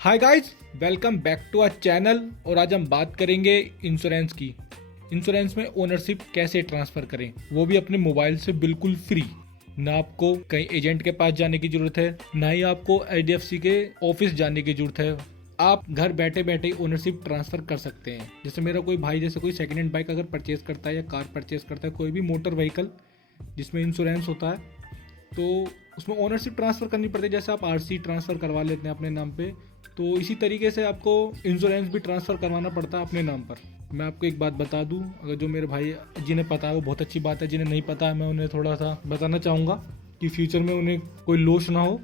Hi guys, welcome back to our channel. और आज हम बात करेंगे इंश्योरेंस की। इंश्योरेंस में ओनरशिप कैसे ट्रांसफ़र करें, वो भी अपने मोबाइल से बिल्कुल फ्री। ना आपको कहीं एजेंट के पास जाने की ज़रूरत है, ना ही आपको एचडीएफसी के ऑफिस जाने की ज़रूरत है। आप घर बैठे बैठे ही ओनरशिप ट्रांसफ़र कर सकते हैं। जैसे मेरा कोई भाई जैसे कोई सेकेंड हैंड बाइक अगर परचेज़ करता है या कार परचेज़ करता है, कोई भी मोटर व्हीकल जिसमें इंश्योरेंस होता है, तो उसमें ओनरशिप ट्रांसफ़र करनी पड़ती है। जैसे आप आरसी ट्रांसफ़र करवा लेते हैं अपने नाम पे, तो इसी तरीके से आपको इंश्योरेंस भी ट्रांसफ़र करवाना पड़ता है अपने नाम पर। मैं आपको एक बात बता दूं, अगर जो मेरे भाई जिन्हें पता है वो बहुत अच्छी बात है, जिन्हें नहीं पता है मैं उन्हें थोड़ा सा बताना चाहूँगा कि फ्यूचर में उन्हें कोई लॉस ना हो।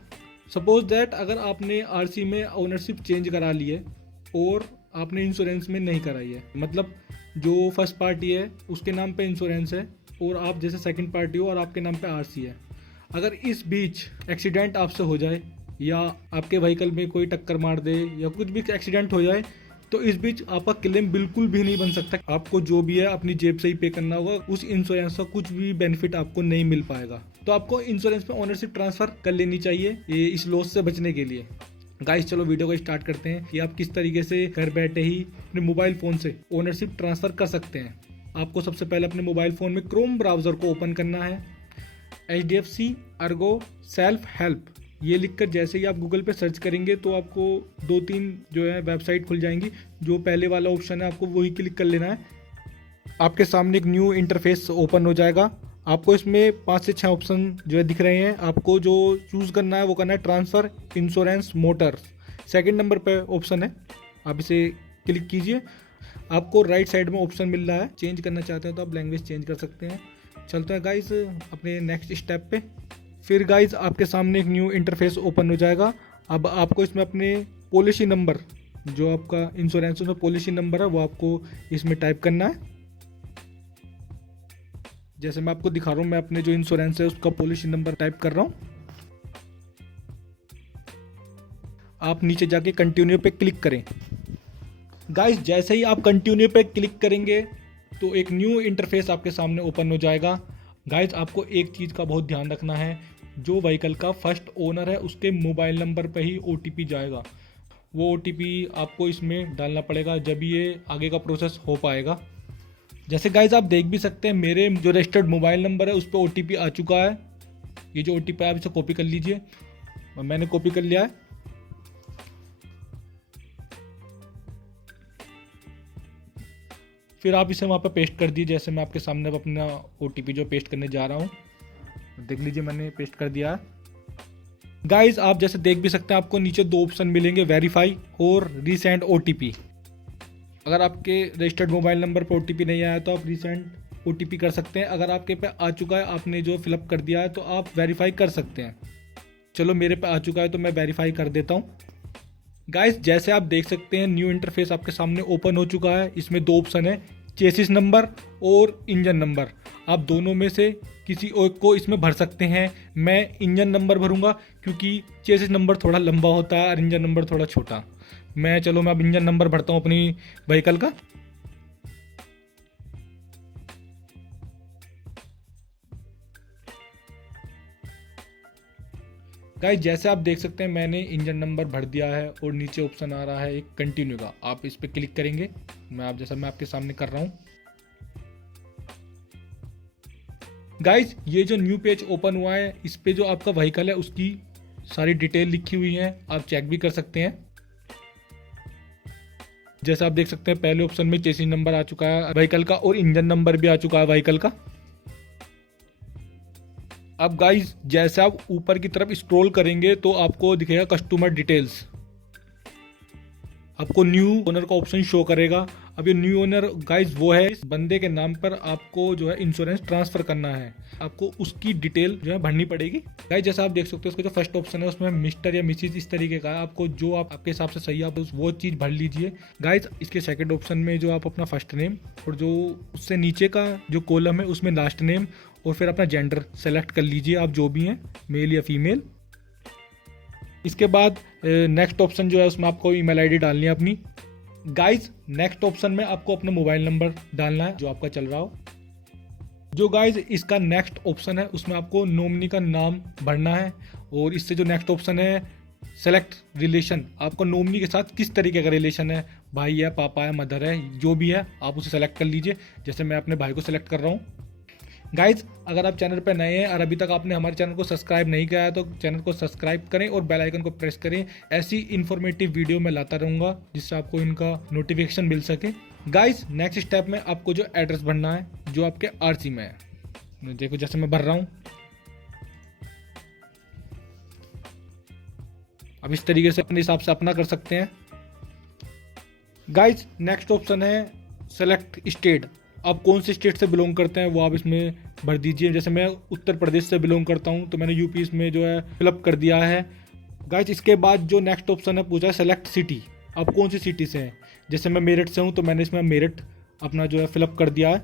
सपोज दैट अगर आपने आरसी में ओनरशिप चेंज करा ली है और आपने इंश्योरेंस में नहीं कराई है, मतलब जो फर्स्ट पार्टी है उसके नाम पे इंश्योरेंस है और आप जैसे सेकंड पार्टी हो और आपके नाम पे आरसी है। अगर इस बीच एक्सीडेंट आपसे हो जाए या आपके व्हीकल में कोई टक्कर मार दे या कुछ भी एक्सीडेंट हो जाए, तो इस बीच आपका क्लेम बिल्कुल भी नहीं बन सकता। आपको जो भी है अपनी जेब से ही पे करना होगा। उस इंश्योरेंस का कुछ भी बेनिफिट आपको नहीं मिल पाएगा। तो आपको इंश्योरेंस में ओनरशिप ट्रांसफर कर लेनी चाहिए ये इस लॉस से बचने के लिए। गाइस चलो वीडियो को स्टार्ट करते हैं कि आप किस तरीके से घर बैठे ही अपने मोबाइल फ़ोन से ओनरशिप ट्रांसफ़र कर सकते हैं। आपको सबसे पहले अपने मोबाइल फ़ोन में क्रोम ब्राउज़र को ओपन करना है। HDFC अर्गो सेल्फ हेल्प ये लिखकर जैसे ही आप गूगल पे सर्च करेंगे तो आपको 2-3 जो है वेबसाइट खुल जाएंगी। जो पहले वाला ऑप्शन है आपको वही क्लिक कर लेना है। आपके सामने एक न्यू इंटरफेस ओपन हो जाएगा। आपको इसमें 5 से 6 ऑप्शन जो है दिख रहे हैं। आपको जो चूज़ करना है वो करना है transfer insurance motor. Second number पे ऑप्शन है, आप इसे क्लिक कीजिए। आपको राइट साइड में ऑप्शन मिल रहा है, चेंज करना चाहते हैं तो आप लैंग्वेज चेंज कर सकते हैं। चलते हैं गाइस अपने नेक्स्ट स्टेप पे। फिर गाइस आपके सामने एक न्यू इंटरफेस ओपन हो जाएगा। अब आपको इसमें अपने पॉलिसी नंबर, जो आपका इंश्योरेंस में पॉलिसी नंबर है वो आपको इसमें टाइप करना है। जैसे मैं आपको दिखा रहा हूँ, मैं अपने जो इंश्योरेंस है उसका पॉलिसी नंबर टाइप कर रहा हूँ। आप नीचे जाके कंटिन्यू पे क्लिक करें। गाइस जैसे ही आप कंटिन्यू पे क्लिक करेंगे तो एक न्यू इंटरफेस आपके सामने ओपन हो जाएगा। गाइस आपको एक चीज़ का बहुत ध्यान रखना है, जो व्हीकल का फर्स्ट ओनर है उसके मोबाइल नंबर पे ही OTP जाएगा। वो OTP आपको इसमें डालना पड़ेगा, जब ये आगे का प्रोसेस हो पाएगा। जैसे गाइस आप देख भी सकते हैं मेरे जो रजिस्टर्ड मोबाइल नंबर है उस पर OTP आ चुका है। ये जो OTP है आप इसे कॉपी कर लीजिए। मैंने कॉपी कर लिया है। फिर आप इसे वहाँ पर पेस्ट कर दीजिए। जैसे मैं आपके सामने अपना OTP जो पेस्ट करने जा रहा हूँ, देख लीजिए मैंने पेस्ट कर दिया है। गाइस आप जैसे देख भी सकते हैं आपको नीचे 2 ऑप्शन मिलेंगे, वेरीफाई और रीसेंड OTP। अगर आपके रजिस्टर्ड मोबाइल नंबर पर OTP नहीं आया तो आप रीसेंड OTP कर सकते हैं। अगर आपके पे आ चुका है, आपने जो फिलअप कर दिया है, तो आप वेरीफाई कर सकते हैं। चलो मेरे पे आ चुका है तो मैं वेरीफाई कर देता हूँ। गाइस जैसे आप देख सकते हैं न्यू इंटरफेस आपके सामने ओपन हो चुका है। इसमें 2 ऑप्शन है, चेसिस नंबर और इंजन नंबर। आप दोनों में से किसी एक को इसमें भर सकते हैं। मैं इंजन नंबर भरूंगा क्योंकि चेसिस नंबर थोड़ा लंबा होता है और इंजन नंबर थोड़ा छोटा। मैं अब इंजन नंबर भरता हूँ अपनी व्हीकल का। गाइस जैसे आप देख सकते हैं मैंने इंजन नंबर भर दिया है और नीचे ऑप्शन आ रहा है एक कंटिन्यू का, आप इस पर क्लिक करेंगे। मैं आपके सामने कर रहा हूँ। गाइस ये जो न्यू पेज ओपन हुआ है, इस पे जो आपका व्हीकल है उसकी सारी डिटेल लिखी हुई है, आप चेक भी कर सकते हैं। जैसे आप देख सकते हैं पहले ऑप्शन में चेसिस नंबर आ चुका है व्हीकल का और इंजन नंबर भी आ चुका है व्हीकल का। अब गाइस जैसे आप ऊपर की तरफ स्क्रॉल करेंगे तो आपको दिखेगा कस्टमर डिटेल्स। आपको न्यू ओनर का ऑप्शन शो करेगा। अब ये न्यू ओनर गाइस वो है इस बंदे के नाम पर आपको जो है इंश्योरेंस ट्रांसफर करना है। आपको उसकी डिटेल जो है भरनी पड़ेगी। गाइस जैसा आप देख सकते हो उसका जो फर्स्ट ऑप्शन है उसमें मिस्टर या मिसिज इस तरीके का है। आपको जो आपके हिसाब से सही है आप वो चीज़ भर लीजिए। गाइस इसके सेकंड ऑप्शन में जो आप अपना फर्स्ट नेम और जो उससे नीचे का जो कॉलम है उसमें लास्ट नेम और फिर अपना जेंडर सेलेक्ट कर लीजिए, आप जो भी हैं मेल या फीमेल। इसके बाद नेक्स्ट ऑप्शन जो है उसमें आपको ईमेल आईडी डालनी है अपनी। गाइस नेक्स्ट ऑप्शन में आपको अपना मोबाइल नंबर डालना है जो आपका चल रहा हो। जो गाइस इसका नेक्स्ट ऑप्शन है उसमें आपको नॉमिनी का नाम भरना है। और इससे जो नेक्स्ट ऑप्शन है सेलेक्ट रिलेशन, आपका नॉमिनी के साथ किस तरीके का रिलेशन है, भाई है, पापा है, मदर है, जो भी है आप उसे सेलेक्ट कर लीजिए। जैसे मैं अपने भाई को सेलेक्ट कर रहा हूँ। गाइज अगर आप चैनल पर नए हैं और अभी तक आपने हमारे चैनल को सब्सक्राइब नहीं किया है तो चैनल को सब्सक्राइब करें और बेल आइकन को प्रेस करें। ऐसी इन्फॉर्मेटिव वीडियो मैं लाता रहूँगा जिससे आपको इनका नोटिफिकेशन मिल सके। गाइज नेक्स्ट स्टेप में आपको जो एड्रेस भरना है जो आपके आरसी में है, देखो जैसे मैं भर रहा हूँ, अब इस तरीके से अपने हिसाब से अपना कर सकते हैं। गाइज नेक्स्ट ऑप्शन है सेलेक्ट स्टेट, आप कौन से स्टेट से बिलोंग करते हैं वो आप इसमें भर दीजिए। जैसे मैं उत्तर प्रदेश से बिलोंग करता हूं तो मैंने यूपी इसमें जो है फिलअप कर दिया है। गाइज इसके बाद जो नेक्स्ट ऑप्शन है पूछा है सेलेक्ट सिटी, आप कौन सी सिटी से हैं। जैसे मैं मेरठ से हूं तो मैंने इसमें मेरठ अपना जो है फिलअप कर दिया है।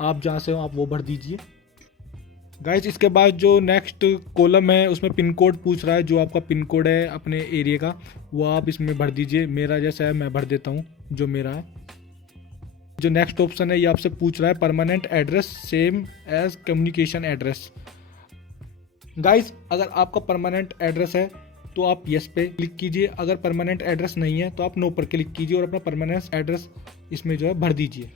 आप जहाँ से हो आप वो भर दीजिए। गाइज इसके बाद जो नेक्स्ट कॉलम है उसमें पिन कोड पूछ रहा है, जो आपका पिन कोड है अपने एरिया का वो आप इसमें भर दीजिए। मेरा जैसा है मैं भर देता हूँ जो मेरा है। जो नेक्स्ट ऑप्शन है ये आपसे पूछ रहा है permanent address same as communication address. Guys अगर आपका परमानेंट एड्रेस है तो आप यस पे क्लिक कीजिए, अगर परमानेंट एड्रेस नहीं है तो आप नो पर क्लिक कीजिए और अपना परमानेंट एड्रेस इसमें जो है भर दीजिए।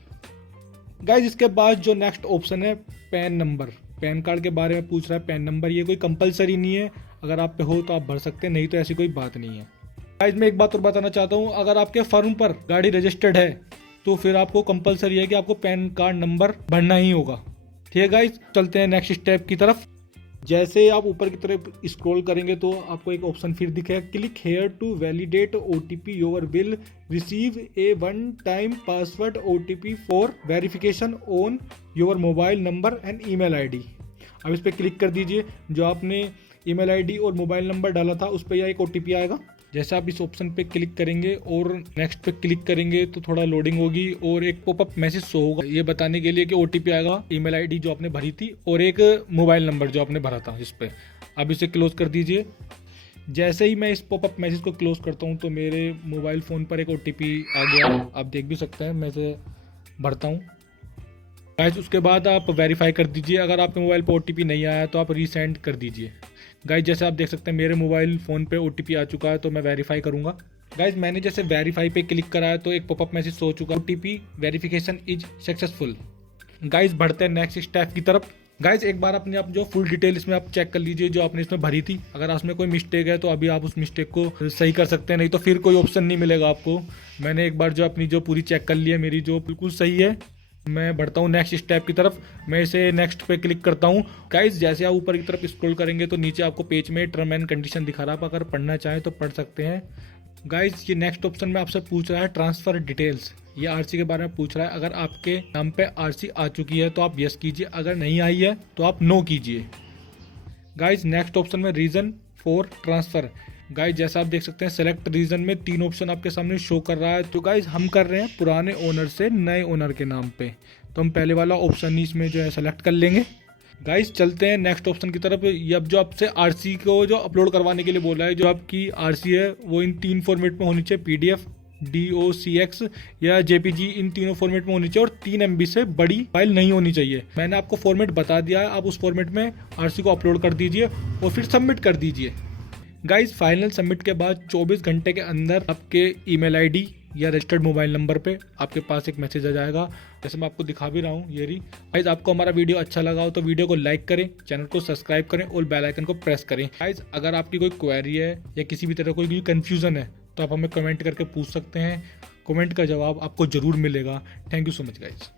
गाइज इसके बाद जो नेक्स्ट ऑप्शन है पैन नंबर, पैन कार्ड के बारे में पूछ रहा है। पैन नंबर ये कोई कंपलसरी नहीं है, अगर आप पे हो तो आप भर सकते हैं, नहीं तो ऐसी कोई बात नहीं है। गाइज मैं एक बात और बताना चाहता हूँ, अगर आपके फर्म पर गाड़ी रजिस्टर्ड है तो फिर आपको कंपलसरी है कि आपको पैन कार्ड नंबर भरना ही होगा। ठीक है गाइज, चलते हैं नेक्स्ट स्टेप की तरफ। जैसे आप ऊपर की तरफ स्क्रॉल करेंगे तो आपको एक ऑप्शन फिर दिखेगा, click here to validate OTP your bill, receive a one time password OTP for verification on your mobile number and email ID. अब इस पर क्लिक कर दीजिए, जो आपने ईमेल आईडी और मोबाइल नंबर डाला था उस पर यह एक ओटीपी आएगा। जैसे आप इस ऑप्शन पे क्लिक करेंगे और नेक्स्ट पे क्लिक करेंगे तो थोड़ा लोडिंग होगी और एक पॉपअप मैसेज शो होगा ये बताने के लिए कि ओटीपी आएगा, ईमेल आईडी जो आपने भरी थी और एक मोबाइल नंबर जो आपने भरा था इस पे। अब इसे क्लोज कर दीजिए। जैसे ही मैं इस पॉपअप मैसेज को क्लोज करता हूँ तो मेरे मोबाइल फ़ोन पर एक ओटीपी आ गया, आप देख भी सकते हैं। मैं इसे भरता हूँ। गाइस उसके बाद आप वेरीफाई कर दीजिए, अगर आपके मोबाइल पर ओटीपी नहीं आया तो आप रीसेंड कर दीजिए। गाइस जैसे आप देख सकते हैं मेरे मोबाइल फ़ोन पे ओटीपी आ चुका है तो मैं वेरीफाई करूंगा। गाइस मैंने जैसे वेरीफाई पे क्लिक करा है तो एक पॉपअप मैसेज हो चुका है, OTP verification is successful. Guys बढ़ते हैं नेक्स्ट स्टेप की तरफ। गाइस एक बार अपने आप जो फुल डिटेल इसमें आप चेक कर लीजिए जो आपने इसमें भरी थी, अगर उसमें कोई मिस्टेक है तो अभी आप उस मिस्टेक को सही कर सकते हैं, नहीं तो फिर कोई ऑप्शन नहीं मिलेगा आपको। मैंने एक बार जो अपनी जो पूरी चेक कर ली है, मेरी जो बिल्कुल सही है। मैं बढ़ता हूँ नेक्स्ट स्टेप की तरफ, मैं इसे नेक्स्ट पे क्लिक करता हूँ। गाइस जैसे आप ऊपर की तरफ स्क्रॉल करेंगे तो नीचे आपको पेज में टर्म एंड कंडीशन दिखा रहा है, आप अगर पढ़ना चाहें तो पढ़ सकते हैं। गाइस ये नेक्स्ट ऑप्शन में आपसे पूछ रहा है ट्रांसफर डिटेल्स, ये आरसी के बारे में पूछ रहा है। अगर आपके नाम पे आरसी आ चुकी है तो आप यस कीजिए, अगर नहीं आई है तो आप नो कीजिए। गाइस नेक्स्ट ऑप्शन में रीजन फॉर ट्रांसफर, गाइस जैसा आप देख सकते हैं सेलेक्ट रीजन में 3 ऑप्शन आपके सामने शो कर रहा है। तो गाइस हम कर रहे हैं पुराने ओनर से नए ओनर के नाम पे, तो हम पहले वाला ऑप्शन ही इसमें जो है सेलेक्ट कर लेंगे। गाइस चलते हैं नेक्स्ट ऑप्शन की तरफ। ये अब जो आपसे आरसी को जो अपलोड करवाने के लिए बोला है, जो आपकी आरसी है वो इन 3 फॉर्मेट में होनी चाहिए, पीडीएफ, DOCX या JPG, इन तीनों फॉर्मेट में होनी चाहिए और 3 MB से बड़ी फाइल नहीं होनी चाहिए। मैंने आपको फॉर्मेट बता दिया है, आप उस फॉर्मेट में आरसी को अपलोड कर दीजिए और फिर सबमिट कर दीजिए। गाइस फाइनल सबमिट के बाद 24 घंटे के अंदर आपके ईमेल आईडी या रजिस्टर्ड मोबाइल नंबर पे आपके पास एक मैसेज आ जाएगा, जैसे मैं आपको दिखा भी रहा हूँ ये रही। गाइस आपको हमारा वीडियो अच्छा लगा हो तो वीडियो को लाइक करें, चैनल को सब्सक्राइब करें और बेल आइकन को प्रेस करें। गाइस अगर आपकी कोई क्वेरी है या किसी भी तरह कोई भी कंफ्यूजन है तो आप हमें कमेंट करके पूछ सकते हैं, कमेंट का जवाब आपको जरूर मिलेगा। Thank you so much guys.